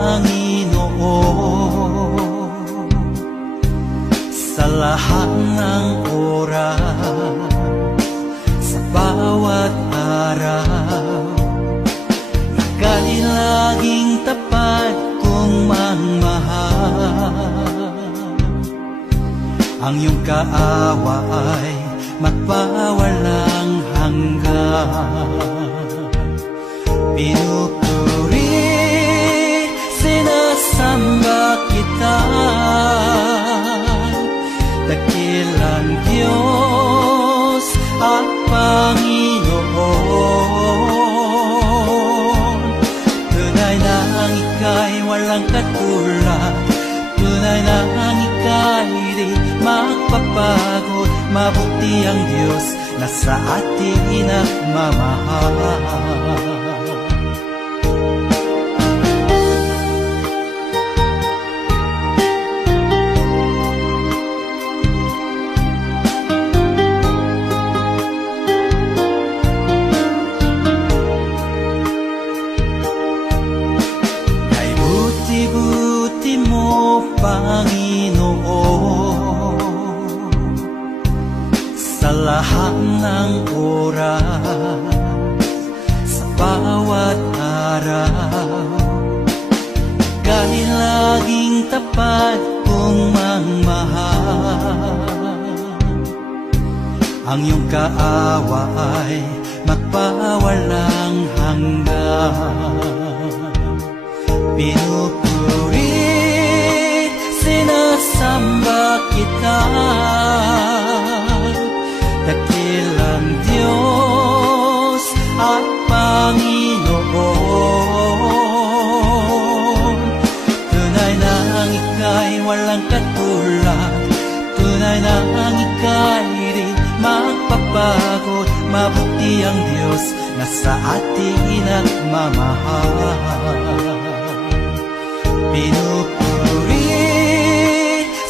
Panginoon sa lahat ng oras, sa bawat araw. Ika'y laging tapat kong magmahal. Ang iyong kaawa ay magpawalang hanggan. Pinupuri, sinasamba kita, dakilang Diyos at Panginoon. Tunay na ang ika'y walang katulad, tunay na ang ika'y di magpapagod. Mabuti ang Diyos na sa atin nagmamahal. Kay buti-buti mo, Panginoon, sa lahat ng oras, sa bawat araw. Ika'y laging tapat kong magmahal. Ang iyong kaawa ay magpawalang hanggan. Pinupuri, sinasamba kita, dakilang Diyos at Panginoon. Tunay na ang ika'y walang katulad, tunay na ang ika'y di magpapagod. Mabuti ang Diyos na sa atin nagmamahal. Pinupuri,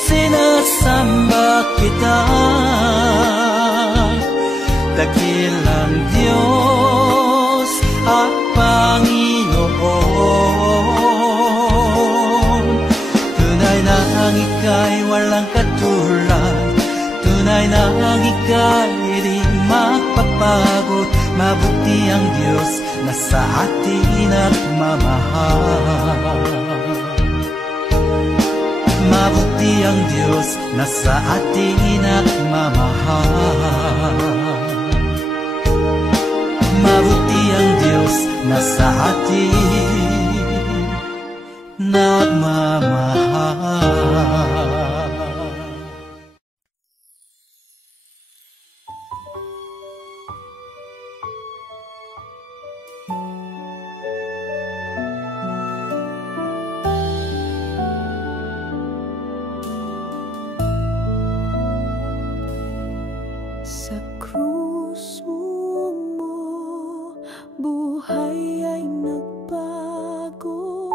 sinasamba kita, dakilang Diyos at Panginoon. Tunay na ang ika'y walang katulad, tunay na ang ika'y di magpapagod. Mabuti ang Diyos na sa atin nagmamahal. Mabuti ang Diyos na sa atin nagmamahal. Mabuti ang Diyos na sa atin nagmamahal. Sa krus mo, buhay ay nagbago.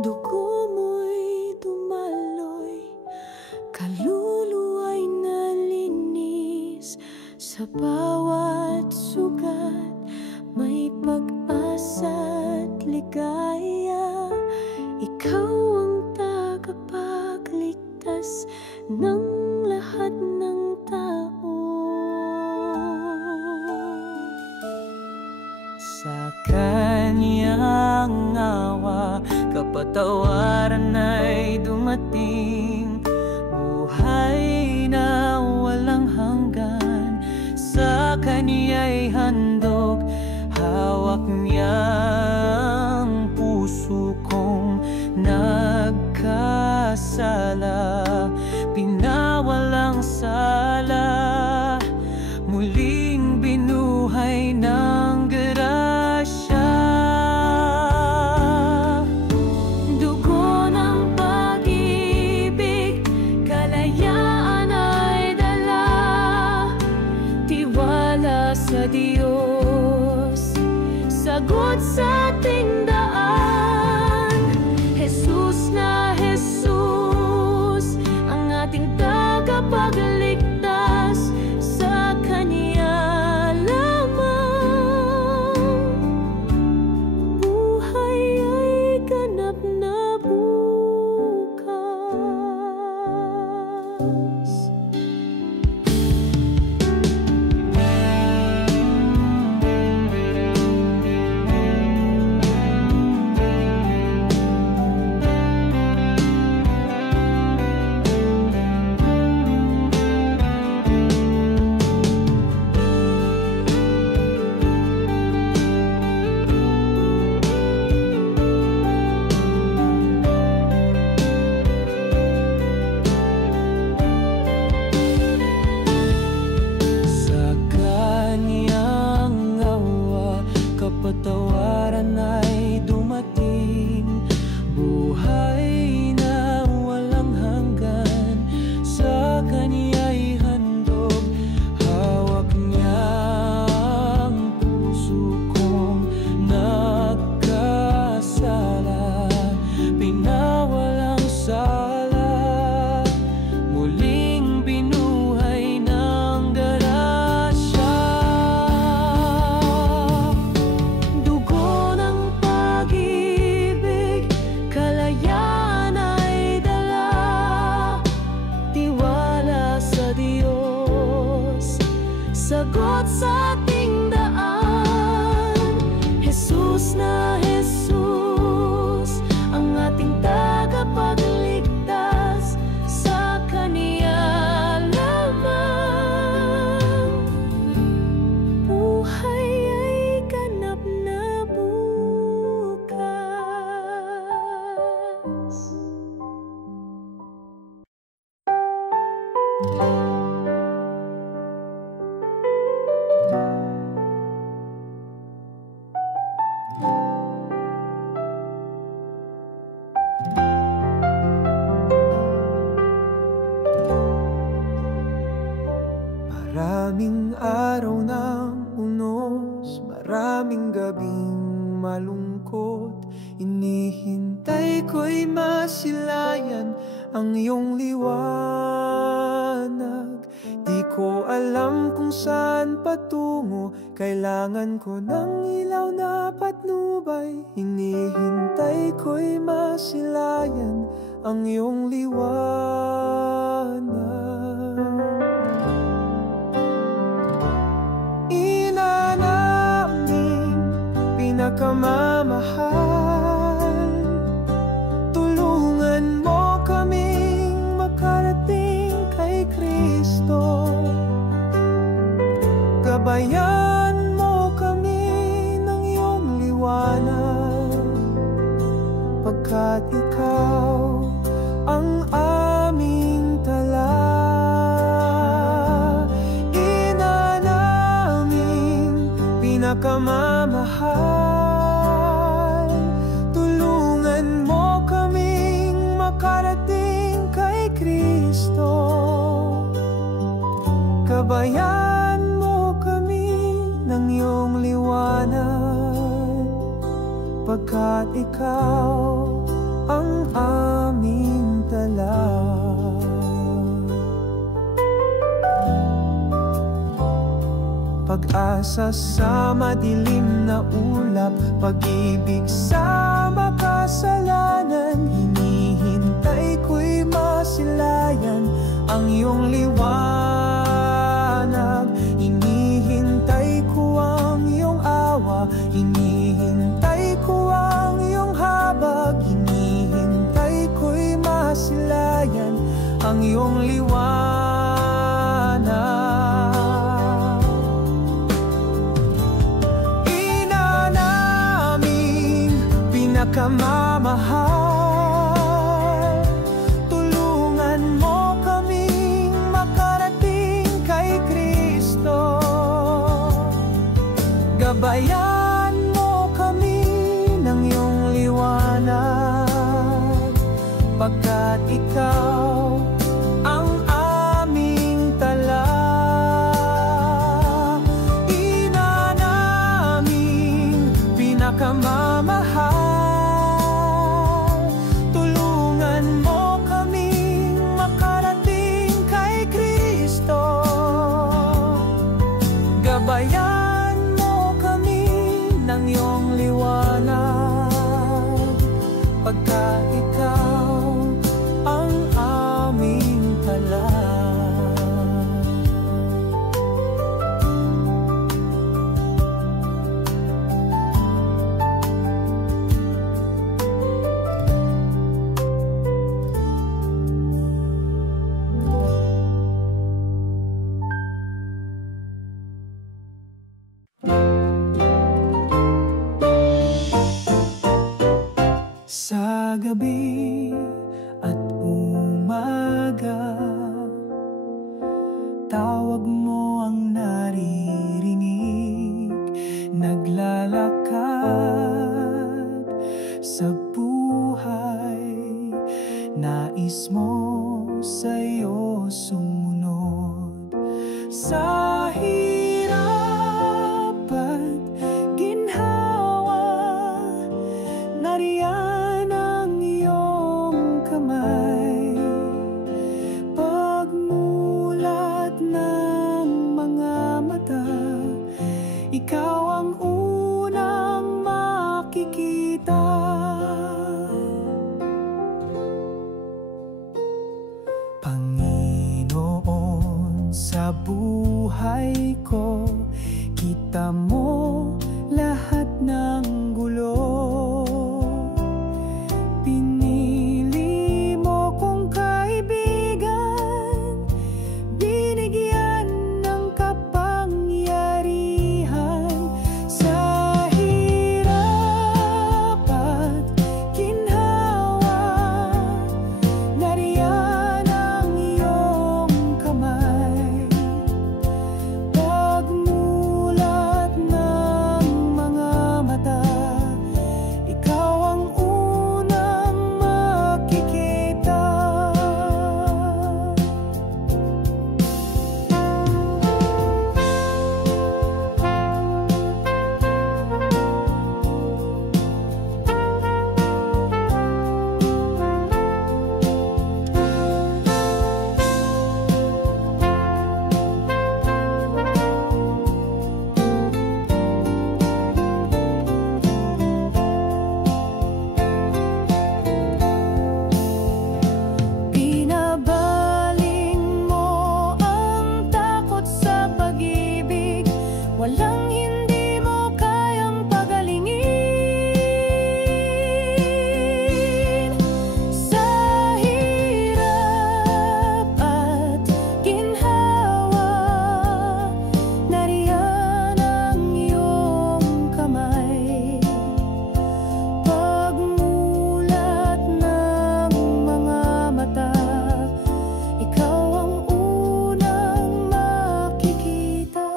Dugo mo'y dumaloy, kaluluwa'y nalinis. Sa bawat sugat, may pag-asa't ligaya. Ikaw ang tagapagligtas ng lahat ng tao. Sa kanyang awa, kapatawaran ay dumating. Buhay na walang hanggan, sa kanya'y handog. Hawak niya ang puso kong nagkasala, pinawalang sala, muling binuhay ng grasya. Dugo ng pag-ibig, kalayaan ay dala, tiwala sa Diyos, sagot sa ating daan. Jesus na Jesus, ang ating tagapagligtas, sa Kanya lamang buhay ay ganap na. kapatawaran ay dumating. Buhay na walang hanggan, sa Kanya'y handog. Hawak niya ang puso kong nagkasala, pinawalang sala, muling binuhay ng grasya. Dugo ng pag-ibig, kalayaan ay dala, tiwala sa Diyos, sagot sa ating daan. Jesus na Jesus, ang ating tagapagligtas, sa Kaniya lamang buhay ay ganap na bukas. Maraming araw ng unos, maraming gabing malungkot, inihintay ko'y masilayan ang iyong liwanag. Di ko alam kung saan patungo, kailangan ko ng ilaw na patnubay. Inihintay ko'y masilayan ang iyong liwanag. Ina naming pinakamamahal, tulungan mo kaming makarating kay Kristo. Gabayan mo kami ng iyong liwanag, pagkat ikaw ang aming tala. Ina naming pinakamamahal, tulungan mo kaming makarating kay Kristo. Gabayan mo kami ng iyong liwanag, pagkat ikaw ang aming tala. Pag-asa sa madilim na ulap, pag-ibig sa makasalanan, hinihintay ko'y masilayan ang iyong liwanag. Hinihintay ko ang iyong awa, hinihintay ko ang iyong habag, hinihintay ko'y masilayan ang iyong liwanag. Pinakamamahal, tulungan mo kaming makarating kay Kristo. Gabayan mo kami ng iyong liwanag, pagkat ikaw ang aming tala. Ina naming pinakamamahal, gabayan mo kami ng iyong liwanag, pagkat ikaw ang aming tala. Sa gabi at umaga, tawag mo ang naririnig. Naglalakad mismo sa'yo sumunod. Sa hirap at ginhawa, nariyan ang iyong kamay. Pagmulat ng mga mata, ikaw ang unang makikita. Panginoon, sa buhay ko, kita mo lahat ng gulo. Pinili mo kong kaibigan, binigyan ng kapangyarihan. Sa hirap at ginhawa, nariyan ang iyong kamay. Pagmulat ng mga mata, ikaw ang unang makikita. Pinabaling mo ang takot sa pag-ibig, walang hindi mo kayang pagalingin. Sa hirap at ginhawa, nariyan ang iyong kamay. Pagmulat ng mga mata, ikaw ang unang makikita.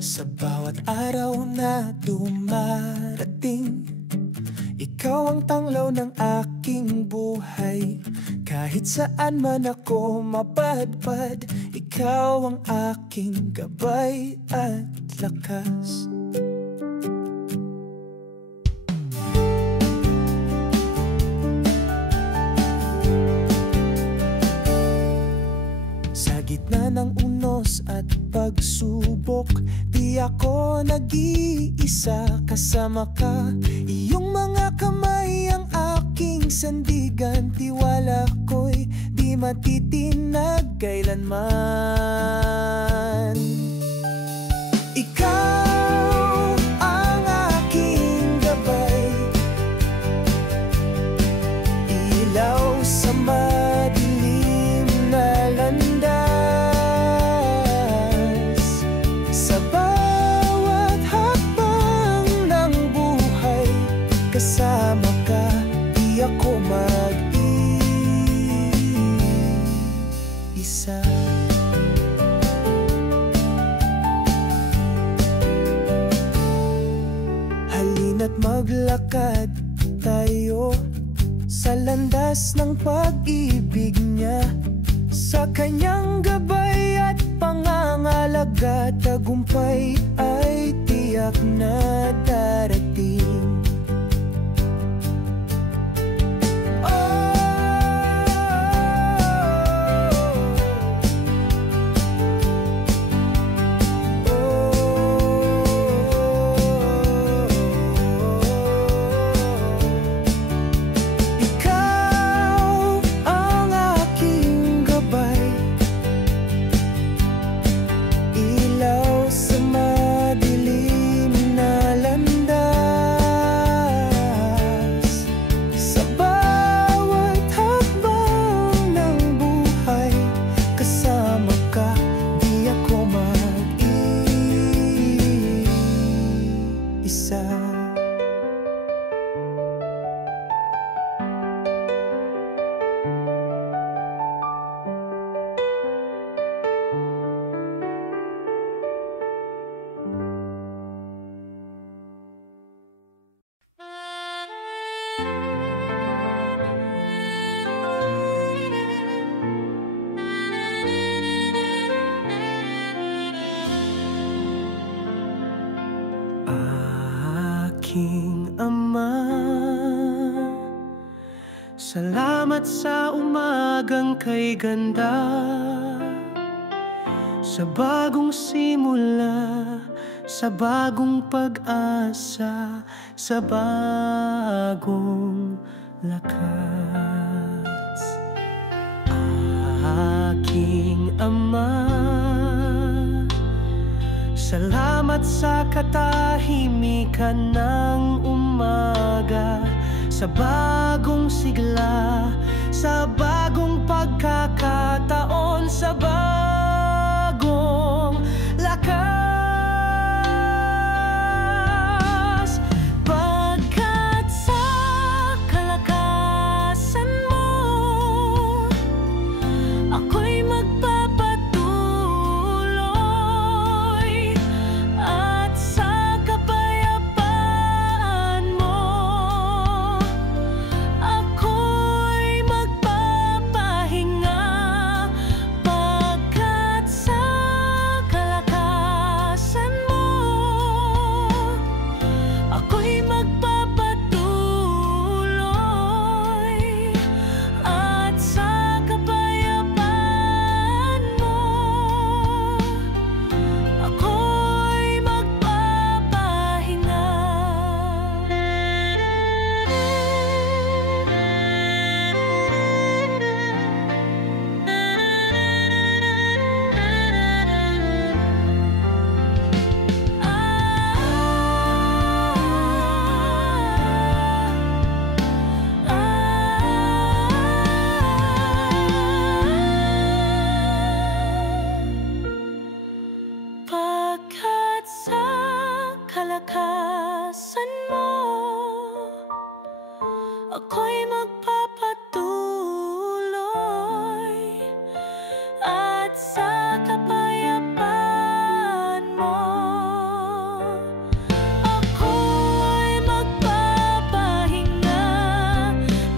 Sa bawat araw na dumarating, ikaw ang tanglaw ng aking buhay. Kahit saan man ako mapadpad, ikaw ang aking gabay at lakas. Sa gitna ng unos at pagsubok, di ako nag-iisa, kasama ka. Iyong mga kamay ang aking sandigan, tiwala ko'y di matitinag kailanman. Ikaw ang aking gabay, ilaw sa madilim na landas. Sa bawat hakbang ng buhay, kasama ka, di ako mag-iisa. Halina't maglakad tayo sa landas ng pag-ibig niya. Sa kanyang gabay at pangangalaga, tagumpay ay tiyak na darating. Ilaw sa madilim na landas. aking Ama. Salamat sa umagang kay ganda, sa bagong simula, sa bagong pag-asa, sa bagong lakas. Aking Ama, salamat sa katahimikan ng umaga, sa bagong sigla, sa bagong pagkakataon, sa bagong lakas. Pagkat sa kalakasan mo, ako'y magpapatuloy, at sa kapayapaan mo, ako'y magpapahinga. Pagkat sa kalakasan mo, ako'y magpapatuloy, at sa kapayapaan mo, ako'y magpapahinga. Pagkat sa kalakasan mo, ako'y magpapatuloy, at sa kapayapaan mo, ako'y magpapahinga.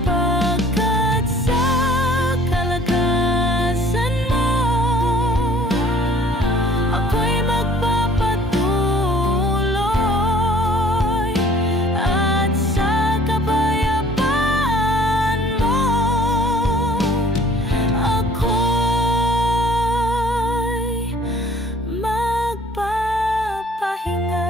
Pagkat sa kalakasan mo, ako'y magpapatuloy, at sa kapayapaan mo, ako'y magpapahinga.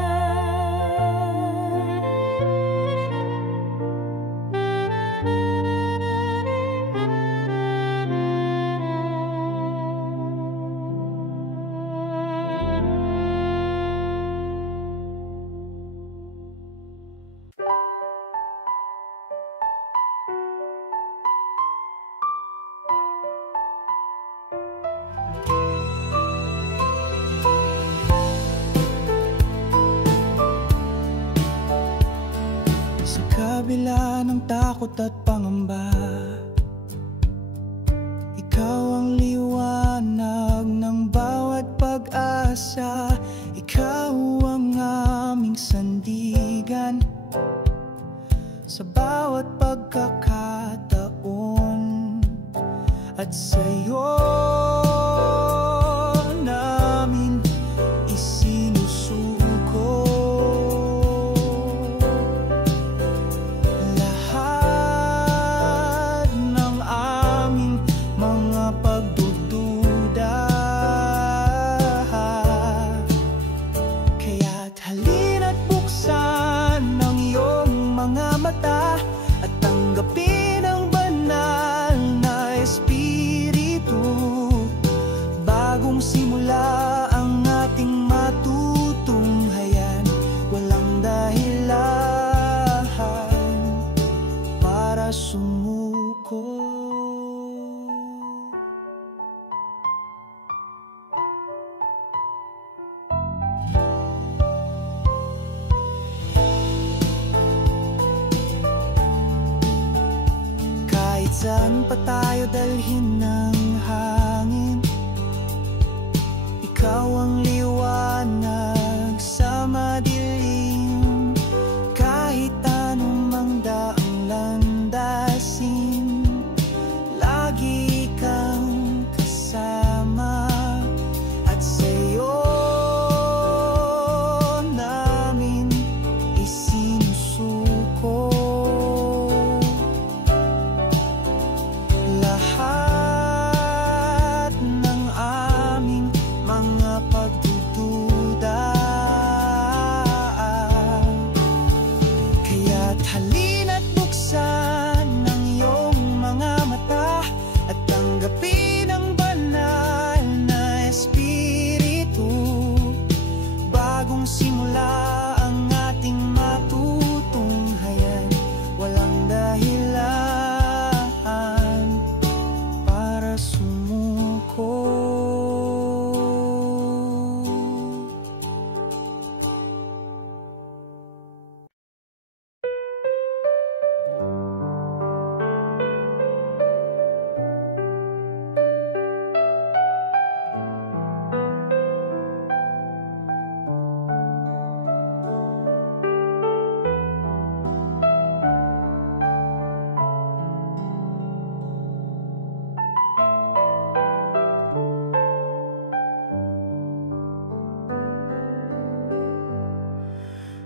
Sa kabila ng takot at pangamba, ikaw ang liwanag ng bawat pag-asa. Ikaw ang aming sandigan sa bawat pagkakataon, at sa'yo namin isinusuko lahat ng aming mga pagdududa. Kaya't halina't buksan ang iyong mga mata, at tanggapin ang banal na espiritu. Bagong simula ang ating matutunghayan, walang dahilan para sumuko. Kahit saan pa tayo dalhin ng hangin, ikaw ang liwanag sa madilim. Kahit anumang daang landasin, lagi kang kasama, at sa'yo namin isinusuko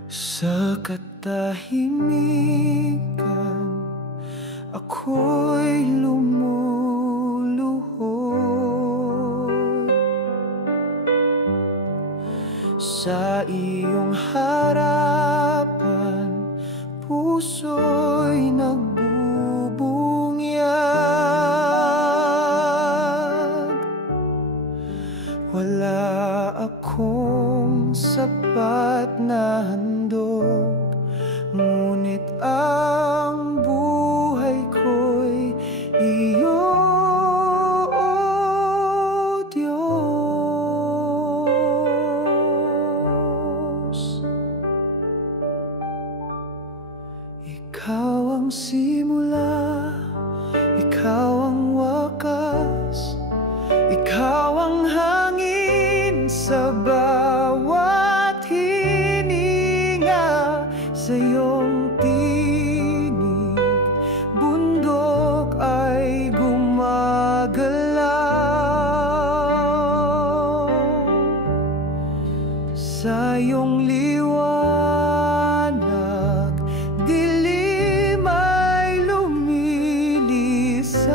Sa katahimikan, ako'y lumuluhod. Sa iyong harapan, puso'y nagbubunyag. Wala akong sapat na handog, ngunit ang buhay ko'y iyo, O Diyos. Ikaw ang simula, ikaw ang wakas, ikaw ang hangin sa bawat hininga. Sa iyong tinig, bundok ay gumagalaw. Sa iyong liwanag, dilim ay lumilisan.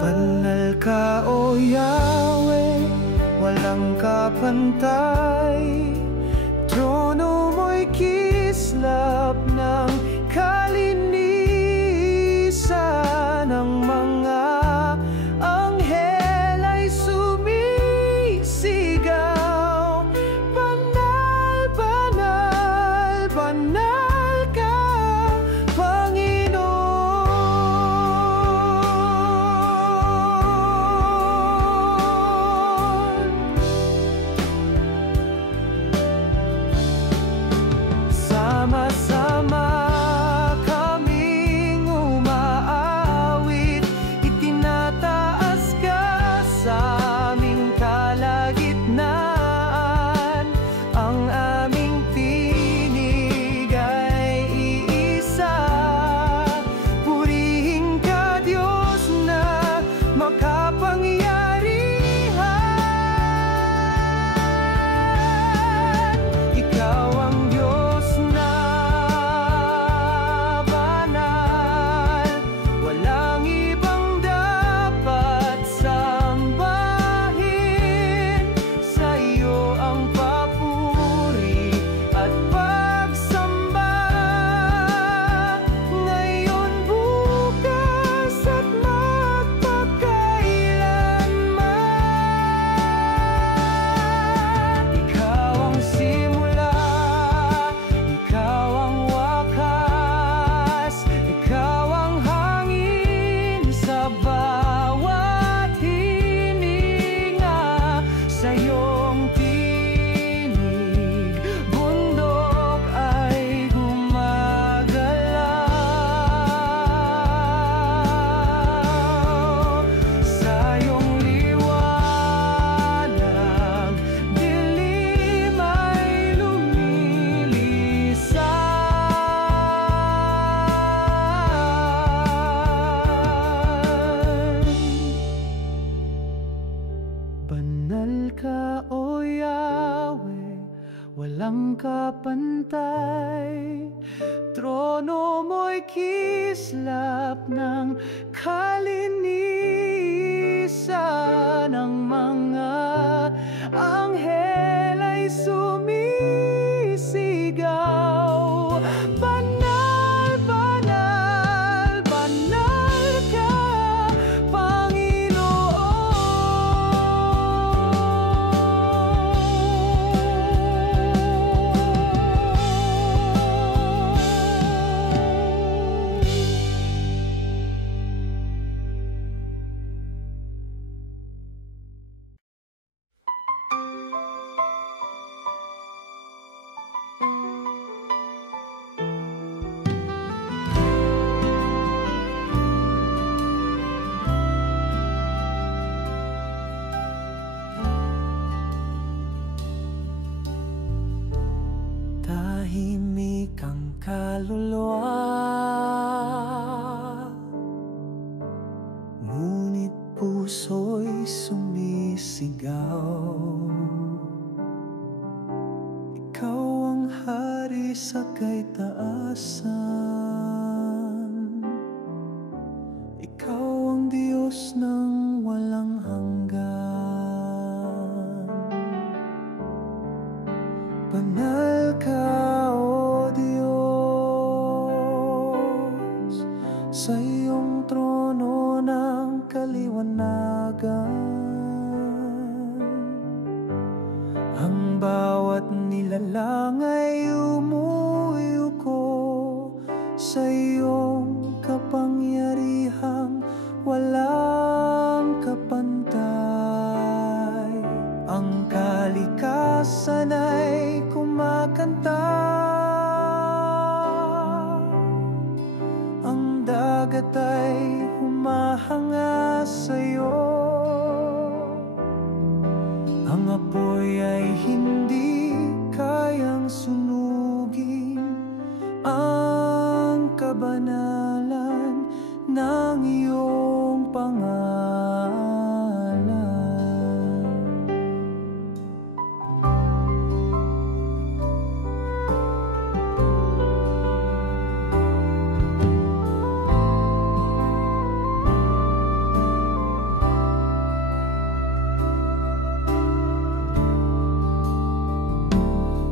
Banal ka, O Yahweh, walang kapantay. Trono mo'y kislap ng kalinisan. Ang mga anghel ay sumisigaw, banal, banal, banal ka, Panginoon. Sama-sama kaming umaawit, itinataas ka sa aming kalagitnaan. Ang aming tinig ay iisa, purihin ka, Diyos na makapangyarihan. Ikaw ang Diyos na banal, walang ibang dapat sambahin. Sa iyo ang papuri at pagsamba, ngayon, bukas at magpakailanman. Ikaw ang simula, ikaw ang wakas, ikaw ang hangin sa bawat hininga. Sa iyong tinig, bundok ay gumagalaw. Sa iyong liwanag, dilim ay lumilisan. Banal ka, O Yahweh, walang kapantay. Trono mo'y kislap ng kalinisan. Ang mga anghel ay sumisigaw, banal, banal, banal ka, tahimik ang kaluluwa, ngunit puso'y sumisigaw. hari sa kay taasan. Ikaw ang Diyos ng walang hanggan. Banal ka, O Diyos, sa iyong trono ng kaliwanagan. Ang bawat nilalang ay umuyuko sa iyong kapangyarihang walang kapantay. Ang kalikasan ay kumakanta, ang dagat ay humahanga sa iyo. Ang apoy ay hindi kayang sunugin ang kabanalan ng iyong pangalan.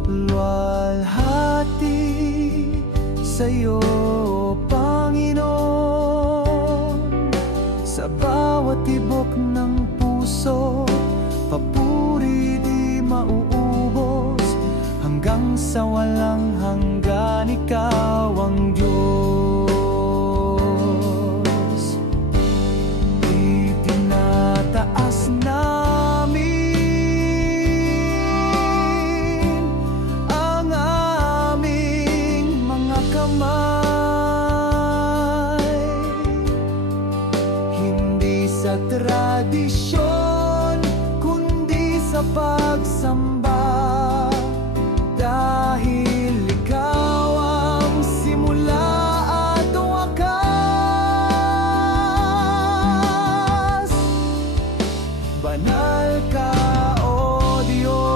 Luwalhati sa'yo, Panginoon, sa bawat tibok ng puso. Papuri di mauubos, hanggang sa walang hanggan. Ikaw ang Diyos. Itinataas namin ang aming mga kamay, hindi sa tradisyon kundi sa pagsamba, dahil ikaw ang simula at wakas. Banal ka, O Diyos,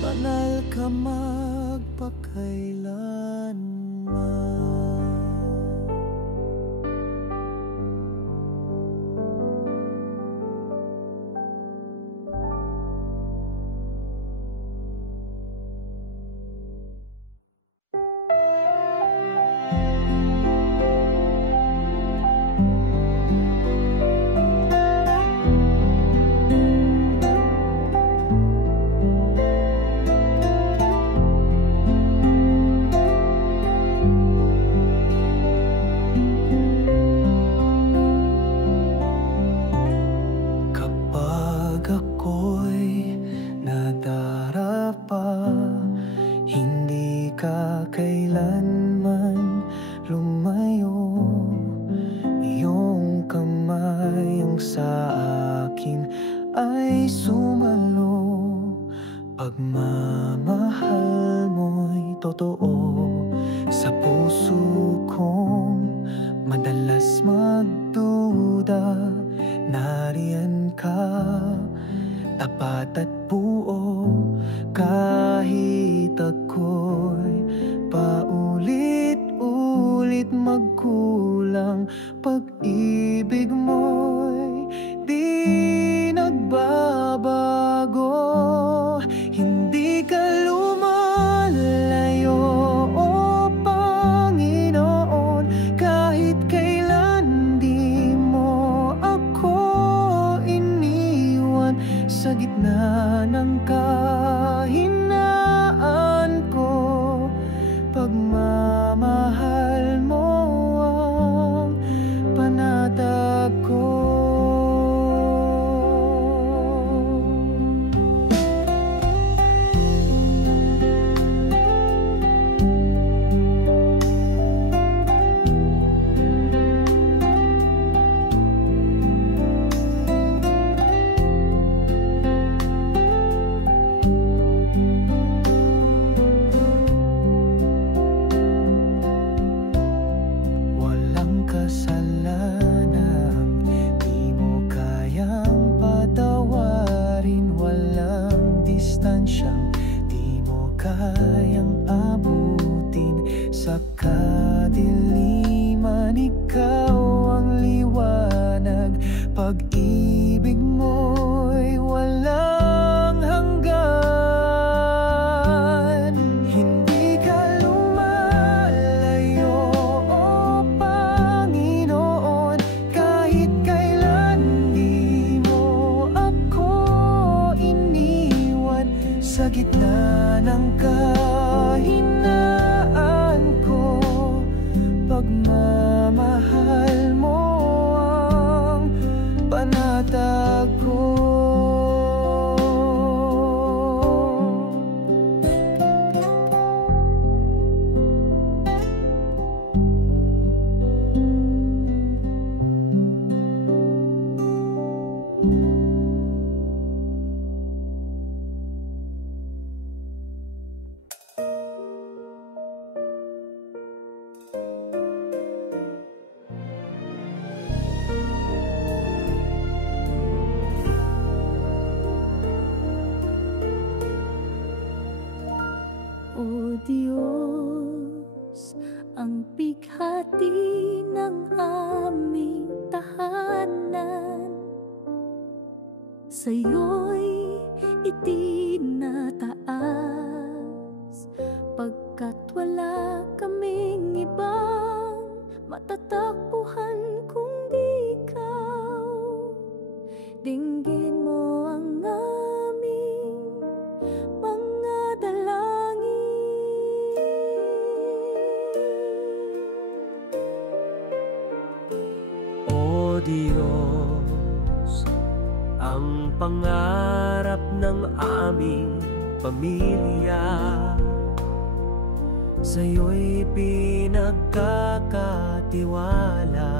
banal ka magpakailanman. Kapag ako'y nadarapa, hindi ka kailanman lumayo. Iyong kamay ang sa akin ay sumalo. Pagmamahal mo'y totoo sa puso kong madalas magduda. Nariyan ka, tapat at buo, kahit ako'y paulit-ulit magkulang. Pag-ibig mo'y di nagbabago, hindi ka lumalayo, O Panginoon. Kahit kailan di mo ako iniwan, sa gitna ng kahinaan ko, pagmamahal mo ang panatag ko. pag-ibig mo'y walang hanggan. Hindi ka lumalayo, O Panginoon, kahit kailan di mo ako iniwan. Sa gitna ng kahinaan ko, pagmamahal mo ang panatag ko. O Diyos, ang bighati ng aming tahanan, sa'yo'y itinataas, pagkat wala kaming ibang matatakbuhan kundi ikaw. Dinggin mo ang aming mga dalangin. O Diyos, ang pangarap ng aming pamilya, sa'yo'y pinagkakatiwala,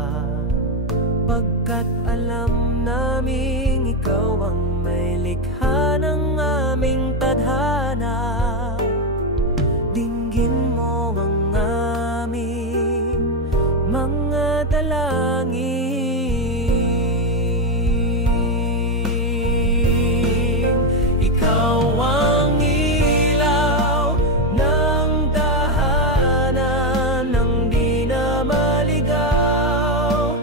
pagkat alam naming ikaw ang may likha ng aming tadhana. Dinggin mo ang aming mga dalangin. Ikaw ang ilaw ng tahanan, nang di na maligaw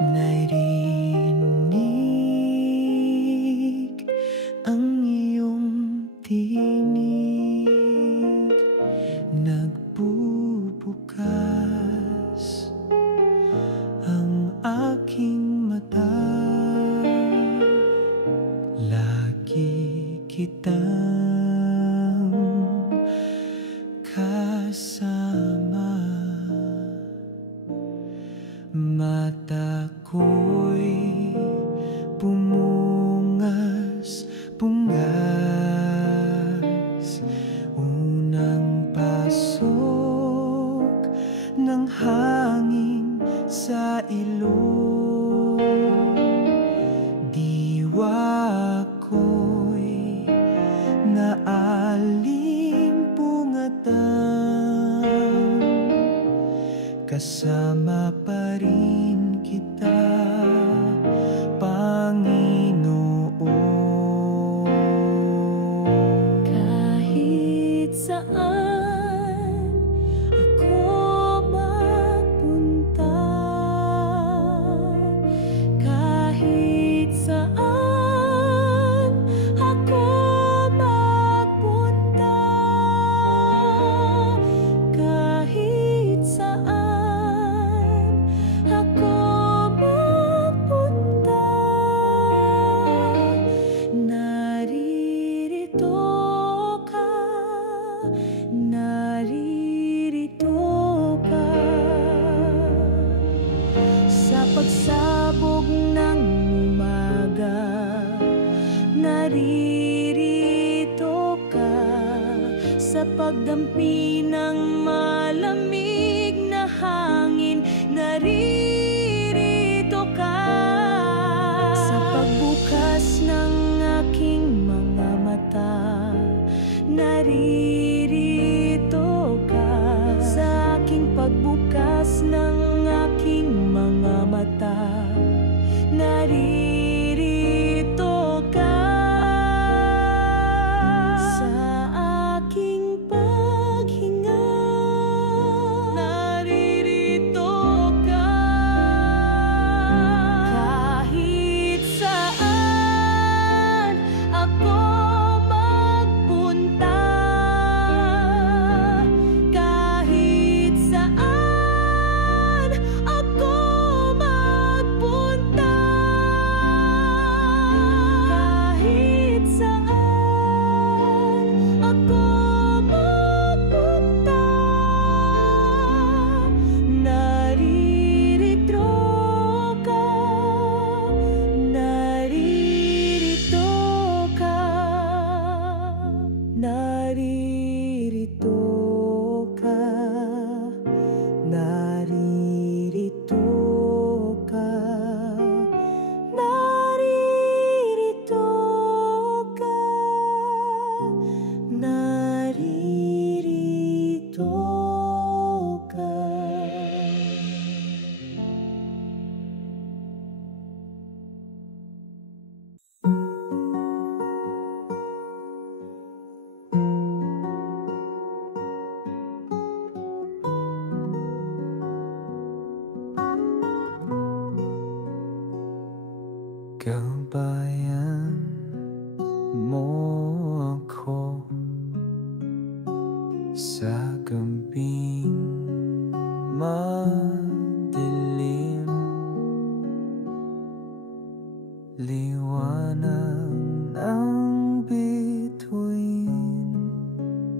Narinig ang iyong tinig, nagbubukas ang aking mata. Lagi kitang kasama, mata ko'y bungas-bungas. Unang pasok ng hangin sa ilong, diwa ko'y naalimpungatan. Kasama pa rin kita, Panginoon. Kahit saan ako magpunta, kahit saan ako magpunta, kahit saan ako magpunta, naririto ka, naririto ka. Sa pagsabog ng umaga, naririto ka. Sa pagdampi ng malamig na hangin, naririto ka. Sa pagbukas ng aking mga mata, naririto ka. Sa aking pagbukas ng aking mga mata, naririto ka. Sa aking paghinga, naririto ka. Kahit saan ako magpunta, kahit saan ako magpunta, kahit saan ako magpunta, naririto ka, naririto ka, naririto ka, naririto ka, naririto ka, naririto ka. Gabayan mo ako sa gabing madilim, liwanag ng bituin,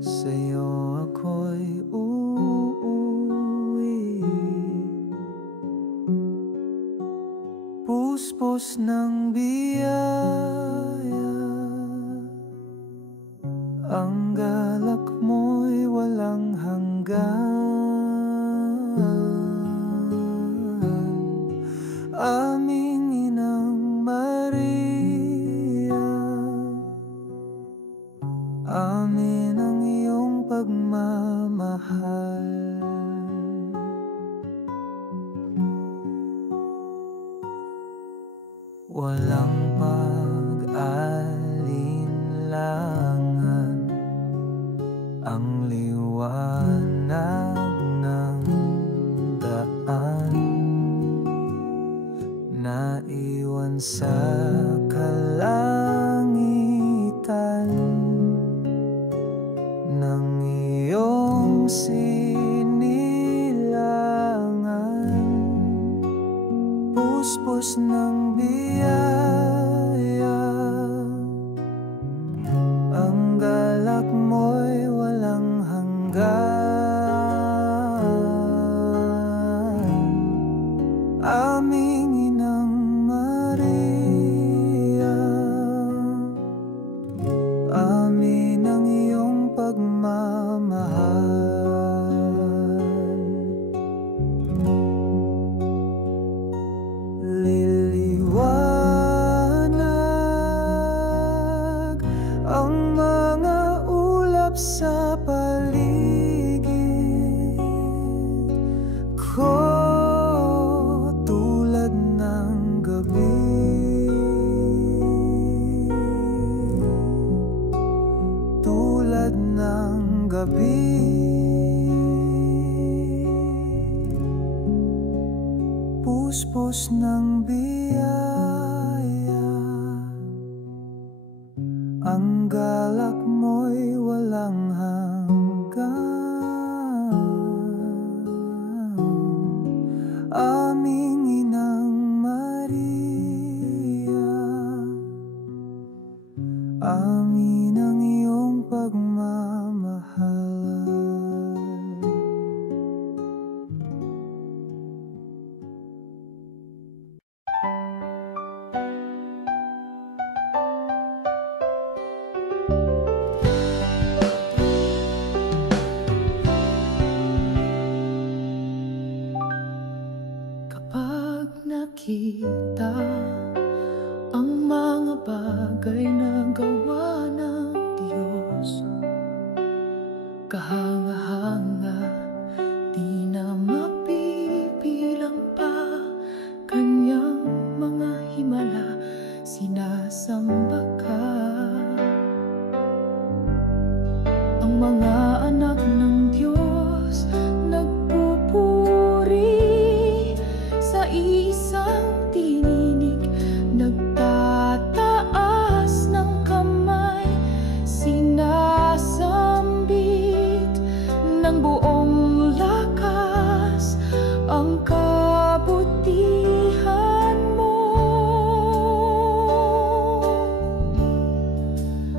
sa'yo ako'y uuwi. Puspos ng biyaya, ang galak mo'y walang hanggan. Aming Inang Maria, amin ang iyong pagmamahal. Walang pag-alinlangan ang liwanag ng daan. naiwan sa kalangitan ng iyong sinilangan, puspos ng biyaya, ang galak mo'y walang hanggan. Aming Inang Maria, amin ang iyong pagmamahal. Liliwanag ang mga ulap sa paligid ko, tulad ng gabi, tulad ng gabi. Puspos ng biyaya, ang galak mo'y walang hanggan. Aming Inang Maria, amin ang iyong pagmamahal. Kapag nakita ang mga bagay na gawa ng Diyos, kahanga-hanga, di na mapipilang pa, kanyang mga himala, sinasamba ka. Ang mga anak ng Diyos nagpupuri sa isang tininig, nagtataas ng kamay, sinasambit ng buong lakas ang kabutihan mo.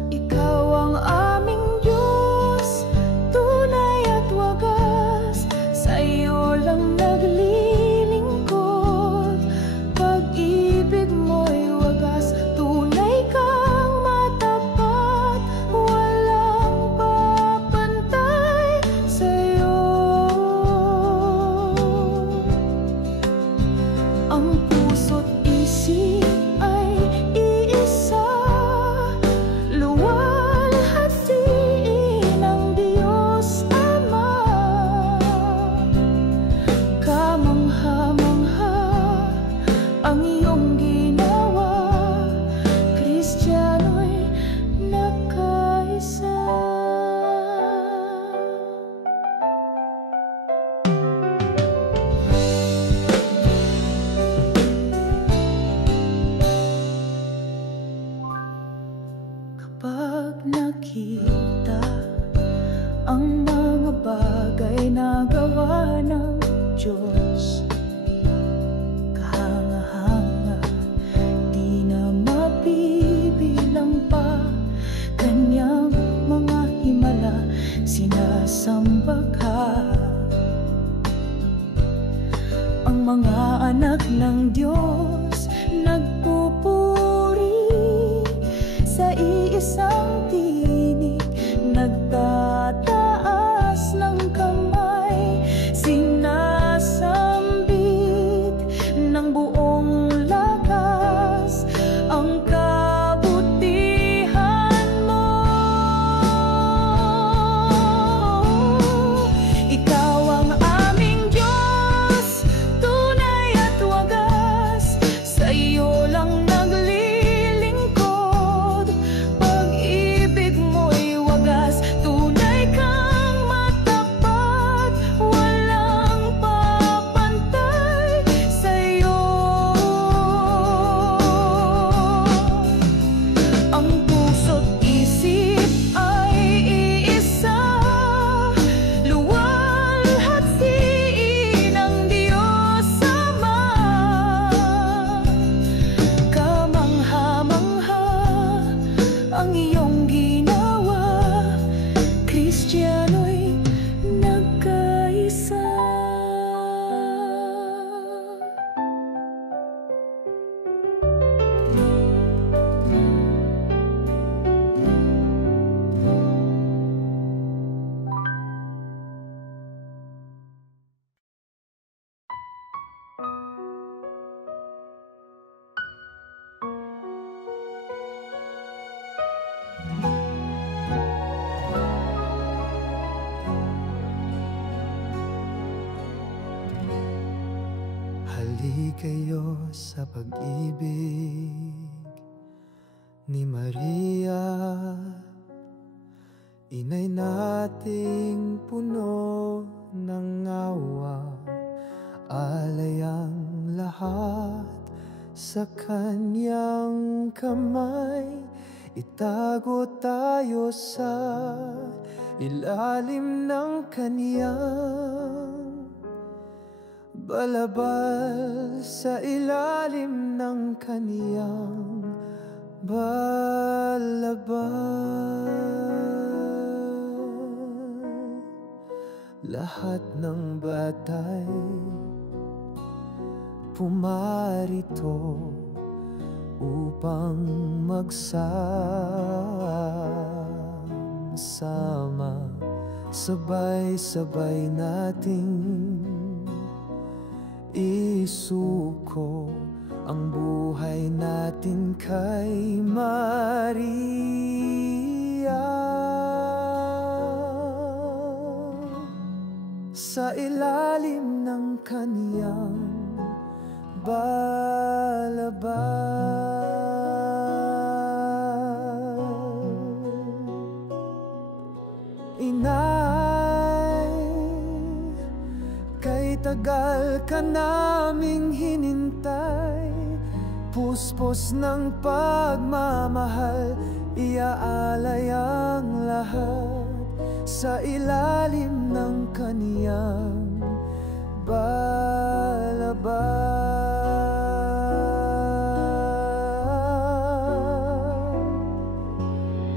Ikaw ang aming Diyos, tunay at wagas, sa iyo lang naglilingkod. Pag-ibig mo'y wagas, tunay kang matapat, walang papantay sa'yo. Ang puso't isip ay iisa, luwalhatiin ang Diyos Ama. Kamangha-mangha ang iyong ginawa, Kristiyano'y nakaisa. Kapag nakita ang mga bagay na gawa ng Diyos, kahanga-hanga, di na mabibilang pa, kanyang mga himala, sinasamba ka. Ang mga anak ng Diyos nagpupuri sa iisang tinig, nagtataas ng kamay, sinasambit ng buong lakas ang kabutihan mo. Ikaw ang aming Diyos, tunay at wagas, kayo sa pag-ibig ni Maria, inay nating puno ng awa, alay ang lahat sa kanyang kamay. Itago tayo sa ilalim ng kaniyang balabal, sa ilalim ng kaniyang balabal. Lahat ng batay pumarito upang magsama, sabay-sabay nating isuko ang buhay natin kay Maria. Sa ilalim ng kaniyang balabal, inay, kay tagal ka naming hinintay, puspos ng pagmamahal, iaalay ang lahat sa ilalim ng kaniyang balabal.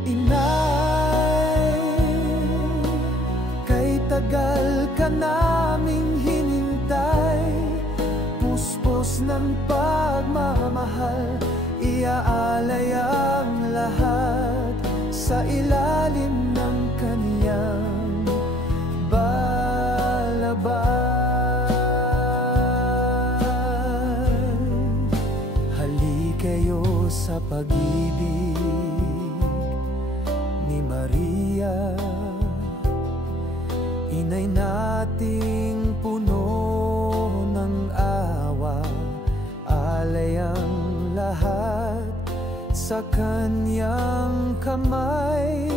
Inay, kay tagal ka naming hinintay, puspos ng pagmamahal, iaalay ang lahat sa ilalim ng kaniyang balabal. Halik kayo sa pag-ibig ni Maria, inay nating puno ng awa, alay ang lahat sa kanyang kamay.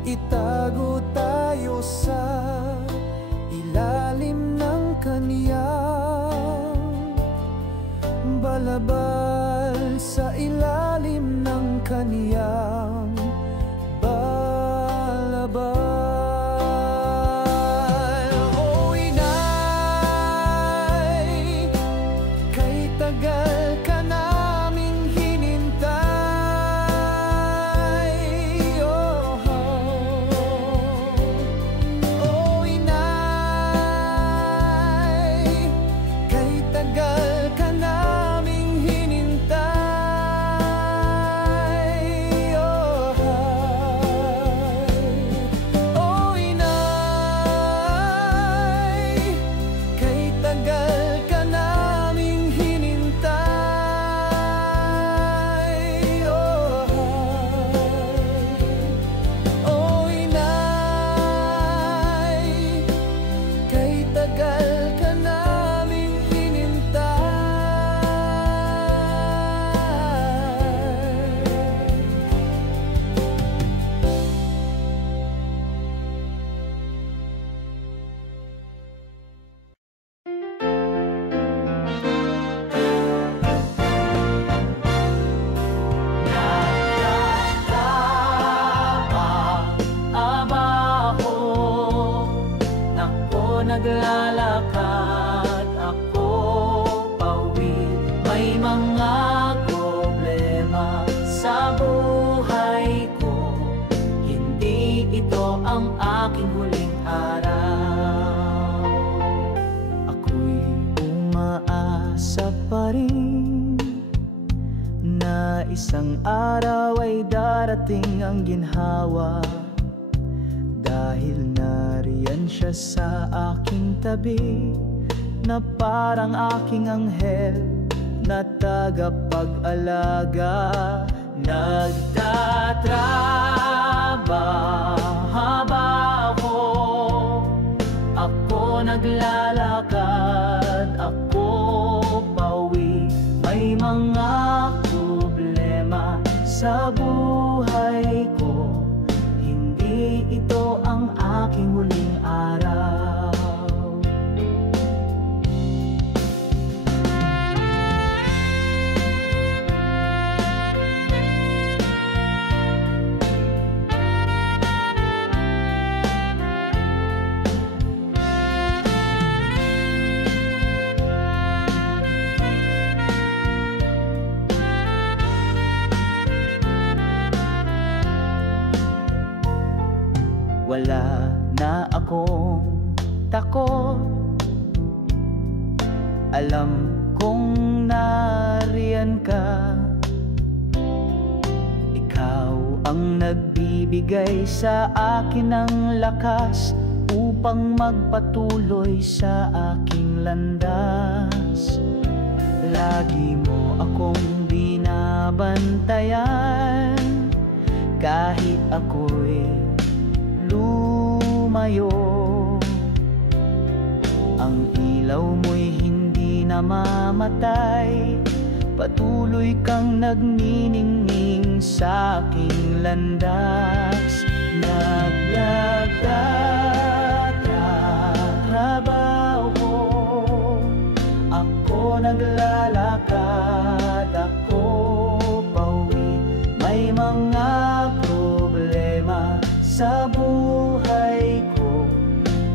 Itago tayo sa ilalim ng kaniyang balabal, sa ilalim ng kaniyang balabal. O inay, kay tagal ka naming hinintay, o inay, kay tagal ka naming hinintay, o inay, kay tagal ka naming hinintay, o inay, kay tagal ka naming naglalakad ako pauwi, may mga problema sa buhay ko, hindi ito ang aking huling araw. Ako'y umaasa pa rin na isang araw ay darating ang ginhawa, dahil nariyan siya sa aking tabi, na parang aking anghel na tagapag-alaga. Nagtatrabaho ako naglalakad, ako pauwi, sa buhay ko. Hindi ito ang aking huling araw. Wala na akong takot, alam kong nariyan ka. Ikaw ang nagbibigay sa akin ng lakas upang magpatuloy sa aking landas. Lagi mo akong binabantayan kahit ako'y lumayo. Ang ilaw mo'y hindi namamatay, patuloy kang nagniningning sa aking landas. Nagtatrabaho, ako naglalakad, ako pauwi. May mga problema sa buhay ko,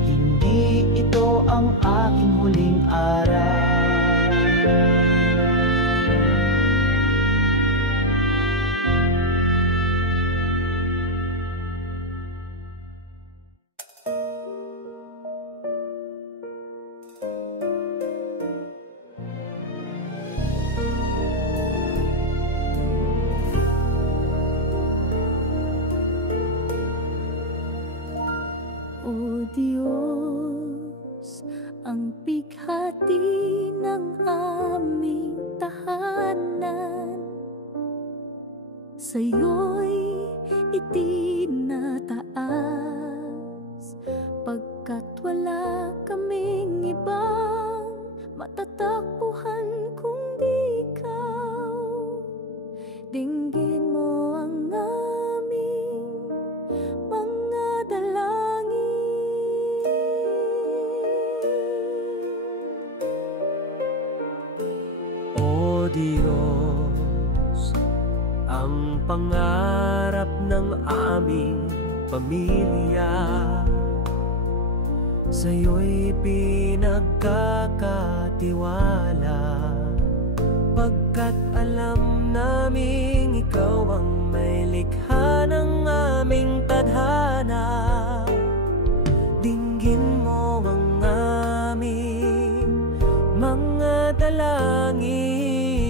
hindi ito ang aking huling araw. O Diyos, ang bighati ng aming tahanan, sa'yo'y itinataas, pagkat wala kaming ibang matatakbuhan kundi ikaw. Dinggin mo ang aming mga dalangin. O Diyos, ang pangarap ng aming pamilya, sa'yo'y pinagkakatiwala, pagkat alam naming ikaw ang may likha ng aming tadhana. Dinggin mo ang aming mga dalangin.